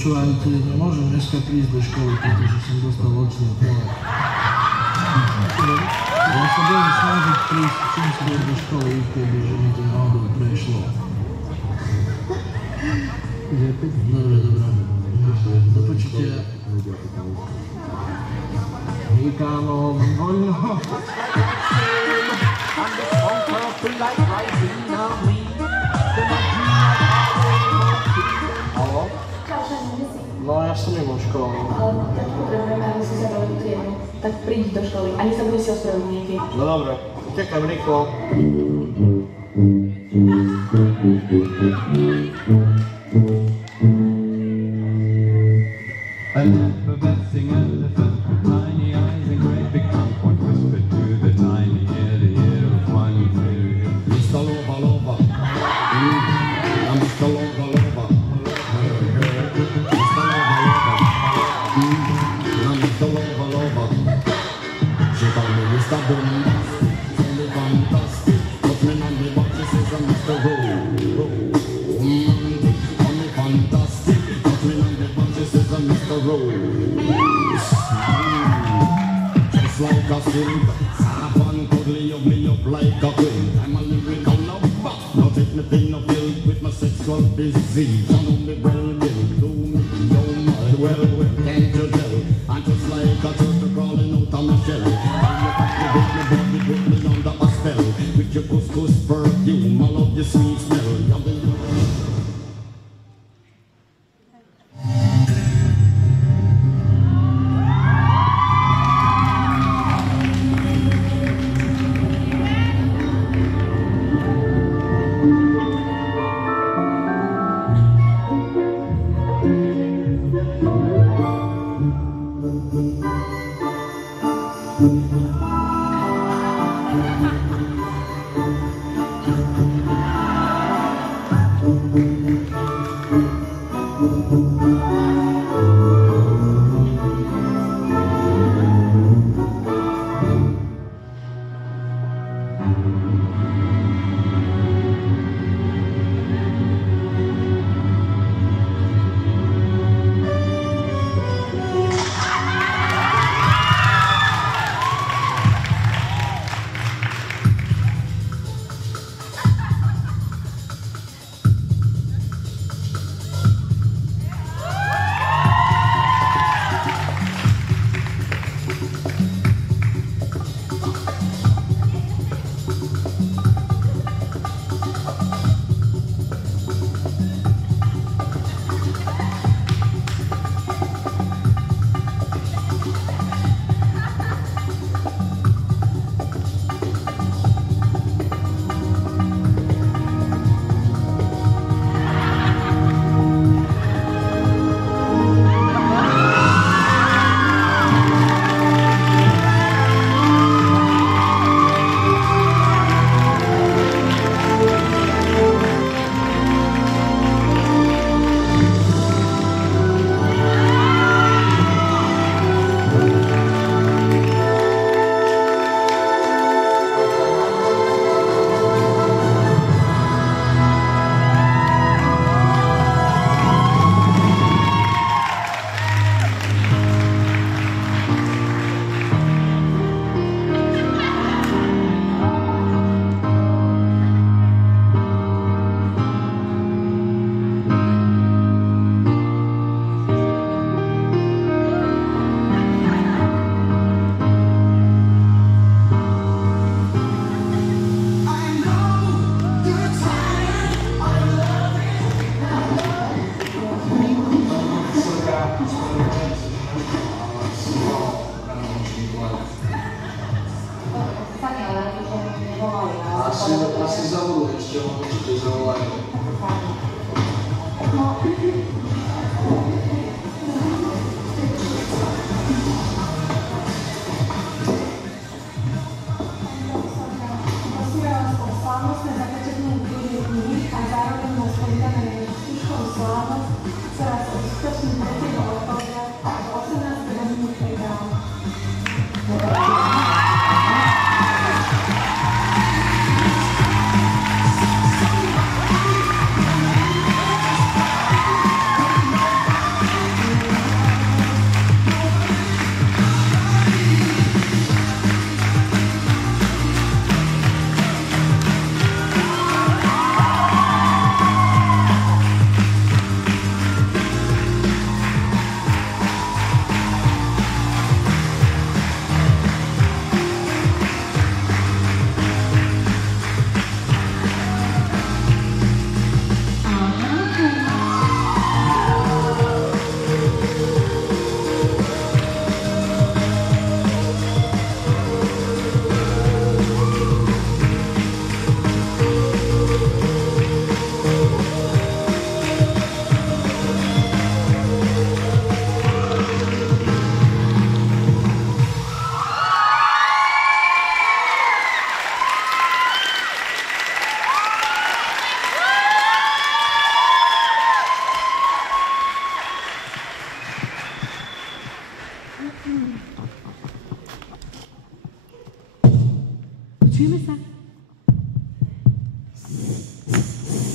Počúvajte, nemôžem dneska prísť do školy, pretože som dostal očný otvor. Ja sa budem snažiť prísť čím skôr do školy, kebyže mi to náhodou prešlo. Dobre, dobre. Do počutia. Vítáno, voľno. No, ja som mimo školy. Tak potrebujeme, aby si zavolil tú jednu. Tak príď do školy. Ani sa budeš si ospravedlniť niekedy. No dobre, utekám rýchlo. An effervescing elephant, tiny eyes and great big trunk, one whispered to the tiny ear, the ear of one clear. Mr. Lover Lover, I'm Mr. Lover Lover, Mr. Lover Lover, I'm Mr. Lover Lover. She call me Mr. Bombastic, tell me fantastic, put me on the box, she says I'm Mr. Romantic, call me fantastic, put me on the box, she says I'm Mr. Rose. Just like a silk, soft and cuddly, hug me up like a queen. I'm a lyrical lover, now take me thin or filled with my sexual disease. I know me well, do me, oh my, well, can't you tell? I'm just like a turtle crawling out of my shell. And you put me under a spell with your couscous perfume. I love your sweet smell. Asi zavoluješ, že ho určite zavolajú. Slávnostné zakončenie knihy a zároveň na spomínané Ježiškovú slávnosť, ktorá sa uskutoční 3. októbra o 18 hodín v Ráme.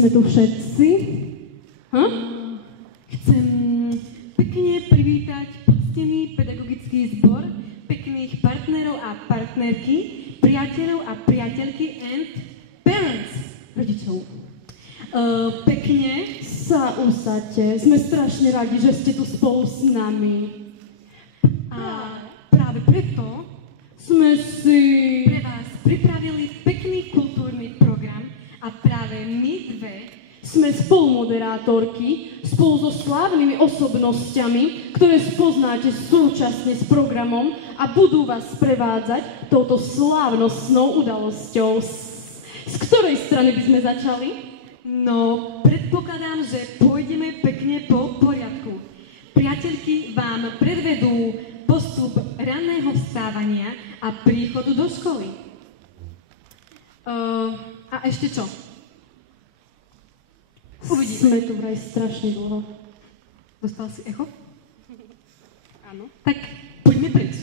sme tu všetci. Chcem pekne privítať poctený pedagogický zbor, pekných partnerov a partnerky, priateľov a priateľky and parents, rodičov. Pekne Sa usaďte, sme strašne radi, že ste tu spolu s nami. a práve preto Sme si... pre vás pripravili pekný kultúrny program a práve my dve Sme spolumoderátorky spolu so slávnymi osobnosťami, ktoré spoznáte súčasne s programom a budú vás sprevádzať touto slávnostnou udalosťou. Z ktorej strany by sme začali? No, predpokladám, že pôjdeme pekne po poriadku. Priateľky vám predvedú postup ranného vstávania a príchodu do školy. A ešte čo? Uvidíme. Sme tu vraj strašne dlho. Dostal si echo? Áno. Tak poďme preč.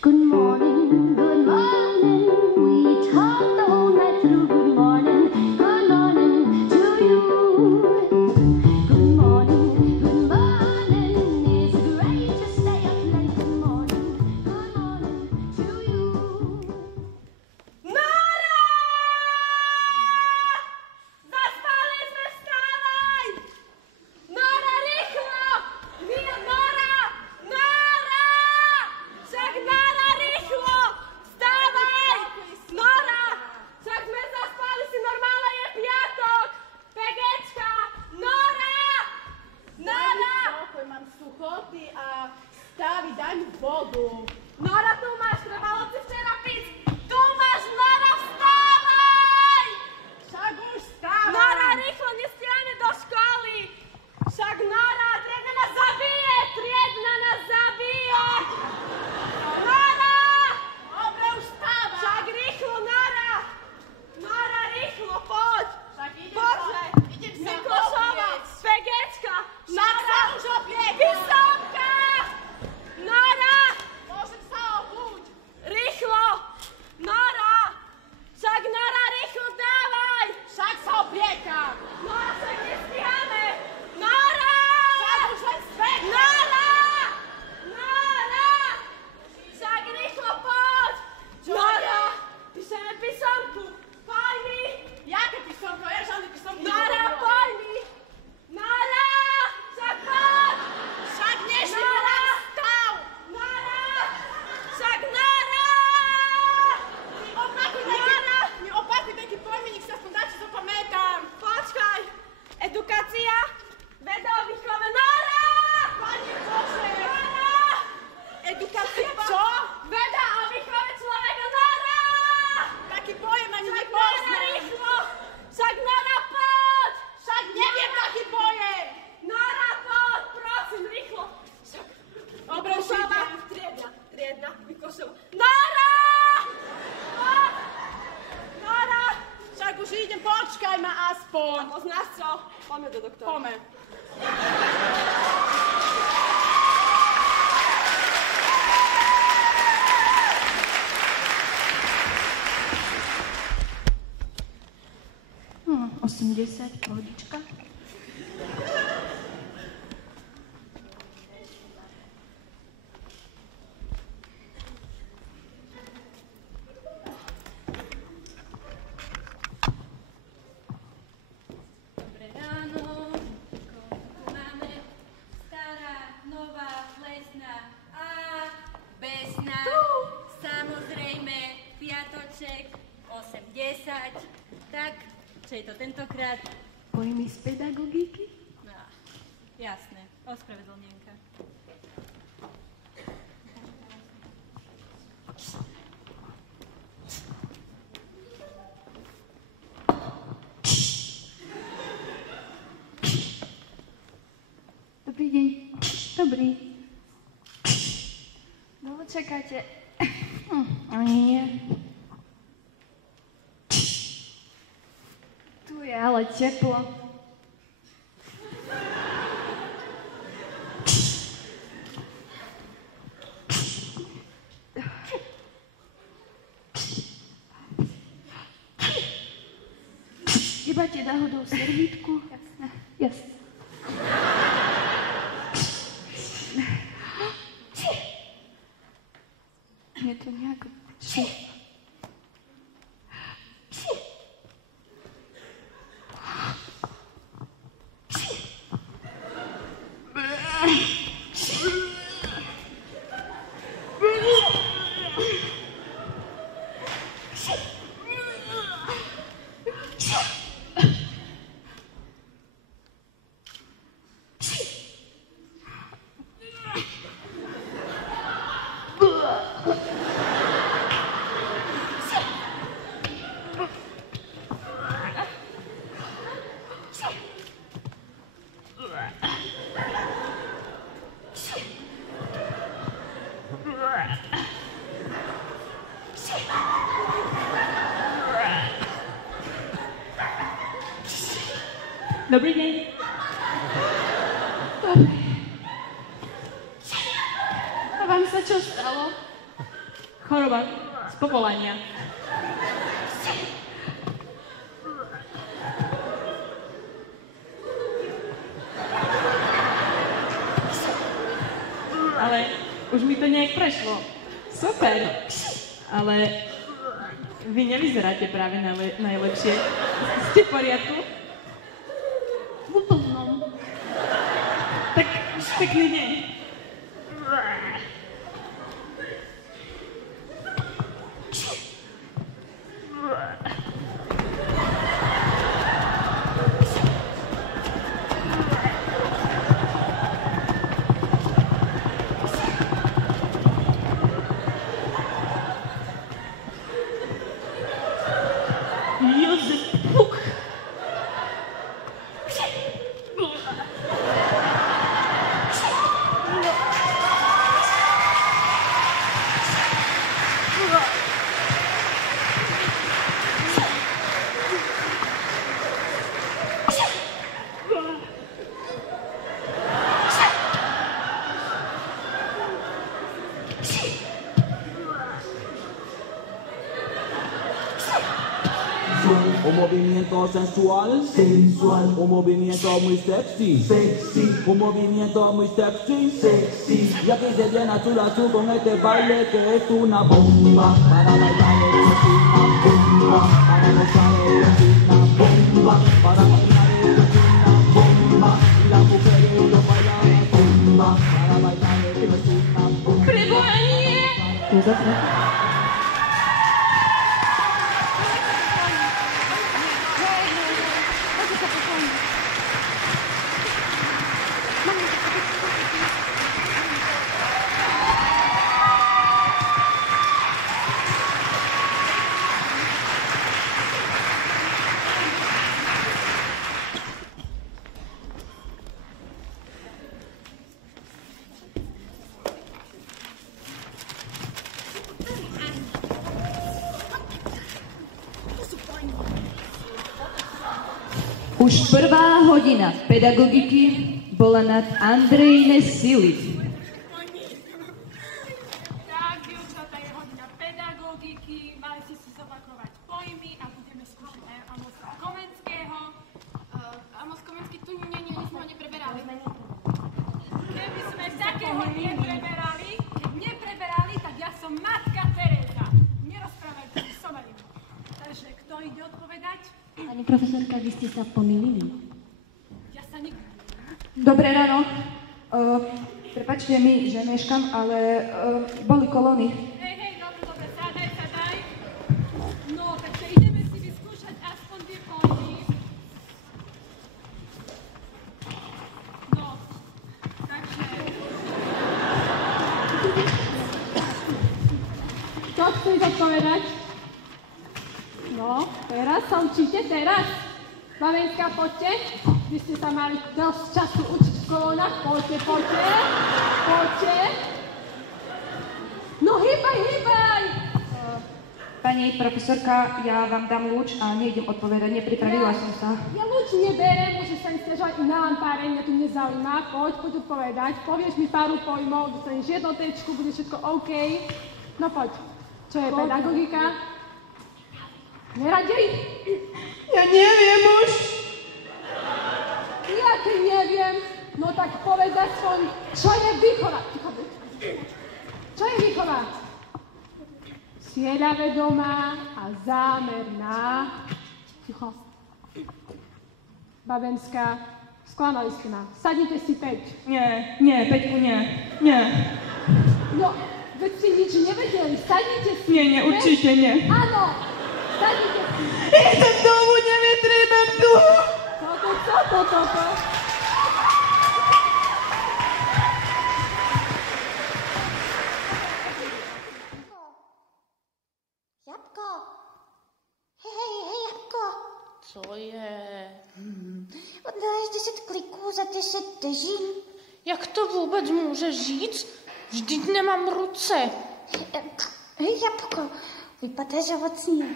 Good morning, good morning. We talked the whole night through. Good morning to you. Good morning. It's great to stay up late. Good morning to you. Nora! Zaspali sme, vstávaj! Nora, rýchlo! Nora! Nora! Však Nora, rýchlo! Vstávaj! Nora! Však sme zaspali, si normálne, je piatok! Pegečka! Nora! Nora! Pokoj, mám suchoty a stavi, daj mi vodu. Nora, tu máš, trebalo si včera piť! Tu máš, Nora, vstávaj! Však už stávaj. Nora, rýchlo, nestíhajme do školy! Však Nora, triedna nás zabije! Triedna nás zabije! Nora! Dobre, už stávaj. Však rýchlo, Nora! Nora, rýchlo, poď! Však idem Poďže! idem sa Miklošova! obliec. Pegečka! Však Nora! sa už obliekam. Vysokka! Nora! Môžem sa obuť. Rýchlo! Nora! Však Nora, rýchlo, dávaj! Však sa obliekam. Nora, však nestíhame! Nora! Však už len svet. Nora! Nora! Však rýchlo poď! Čo Nora! je? Píšeme písomku! Poď mi! Jaké písomko? Ja žiadne písomky Nora, nerobím. poď mi! Nora! Však poď! Však dnešný Nora! program stav. Nora! Však Nora! Mi opakuj taký pojmeník, sa aspoň dáči zapamätám. Počkaj! Edukácia! Veda o výchove! Nora! Pane Bože. Nora! Edukácia! Čo? Veda o výchove človeka! Nora! Taký pojem ani Však Nora, nepoznám. rýchlo! Však Nora, poď! Však neviem taký pojem. Nora, poď! Prosím, rýchlo! Však... Dobre, už Miklošova, idem. triedna, Miklošova. Nora! Poď! Nora! Však už idem, počkaj ma aspoň. A poznáš čo? Poďme do doktora. Pome. Hm, 80, pohodička. Dobré ráno, koho tu máme? Stará, nová, lesná a besná. Samozrejme, piatoček, 80. Tak, čo je to tentokrát? Pojmy z pedagogiky? No, jasné, ospravedlnenka. Dobrý deň. Dobrý. Dlho čakáte? Ani nie. Tu je ale teplo. máte náhodou servítku? Jasné. Je to nejako... Dobrý deň. A vám sa čo stalo? Choroba z povolania. Ale už mi to nejak prešlo. Super. Ale vy nevyzeráte práve najlepšie. Ste v poriadku? Úplnom. Tak pekný deň. Jozef Puk. Un movimiento sensual, sensual, un movimiento muy sexy, sexy, un movimiento muy sexy, sexy. Y aquí se llena azul azul con este baile que es una bomba. Para bailar es una bomba, para gozar es una bomba, para bailar es una bomba. Y las mujeres lo bailan a bomba, para bailar es una bomba. Prebohanie! Už prvá hodina pedagogiky bola nad Andrejine sily. Tak, dievčatá, je hodina pedagogiky, mali ste si zopakovať pojmy a budeme skúšať aj Amosa Komenského. Amos Komenský tu nie, my sme ho nepreberali. Keby sme takého nepreberali, tak ja som matka Teresa. Nerozprávajte mi somarinu. Takže kto ide odpovedať? Pani profesorka, vy ste sa pomýlili. Ja sa nikdy... Dobré ráno. Prepáčte mi, že meškam, ale boli kolóny. Hej, dobre, sadaj. No, takže ideme si vyskúšať aspoň tie pojmy. No, takže... Kto chce odpovedať? No, teraz sa učíte, teraz. Mamenská, poďte. Vy ste sa mali dosť času učiť v kolónach. Poďte. No, hýbaj! Pani profesorka, ja vám dám lúč a nejdem odpovedať, nepripravila som sa. Ja lúč neberem, môžeš sa stežovať i na lampáre, mňa tu nezaujíma. Poď odpovedať. Povieš mi pár pojmov, dostaneš jedno tečku, bude všetko OK. No poď. Čo je pedagogika? Neradej? Ja neviem už. Jak neviem? No tak povedz aspoň, čo je výchova? Čo je výchova? Cieľavedomá a zámerná. Ticho. Babenská, sklamali ste ma. Sadnite si 5. Nie, Peťku, nie. No, veď ste nič nevedeli. Sadnite si. Nie, určite nie. Áno, sadnite si. Idem domů, nevytrýbem tu. Toto. Jabko. Hej, Jabko. Co je? Oddáš 10 kliků za 10 vteřin. Jak to vůbec může říct? Vždyť nemám ruce. Hej, Jabko, vypadáš ovocně.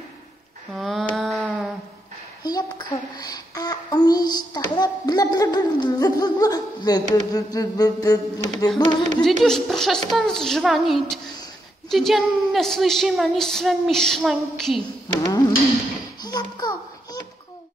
Hej, Jabko, a umíš tohle? Vždyť už přestaň žvanit. Vždyť já neslyším ani své myšlenky.